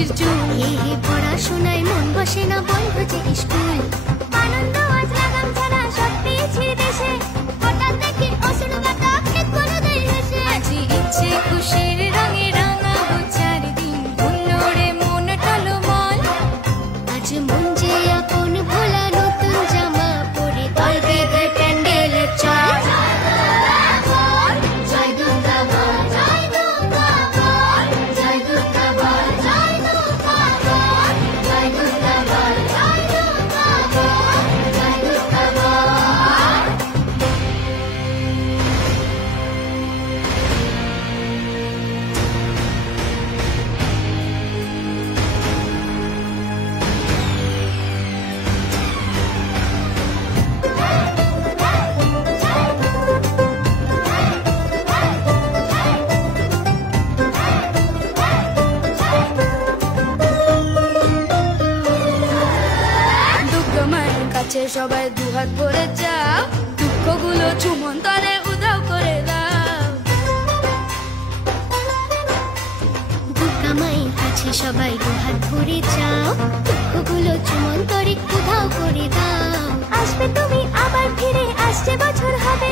হাসির চুল। এই পড়াশোনায় মন বসে না, বন্ধ যে স্কুল। আনন্দ আজ লাগাম ছাড়া সব পেয়েছি দেশে, হঠাৎ দেখি অসুর বাতা ঠিক করে দেয় হেসে। আজি ইচ্ছে খুশির রঙে রাঙাবো চারিদিন, ধন্য রে মন টলমল। আজ মন যে আপন ভোলা, নতুন জামা পরে দল বেঁধে প্যান্ডেলে চল। জয় দুর্গা বল, জয় দুর্গা বল, জয় দুর্গা বল, জয় দুর্গা বল, জয় দুর্গা বল, জয় দুর্গা বল, জয় দুর্গা বল। দুর্গা মায়ের কাছে সবাই দুহাত ভরে যাও, দুঃখগুলো চুমন তলে উধাও করে দাও। দুর্গা মায়ের কাছে সবাই দুহাত ভরে যাও, দুঃখগুলো চুমন তরে উধাও করে দাও। আসবে তুমি আবার ফিরে, আসছে বছর হবে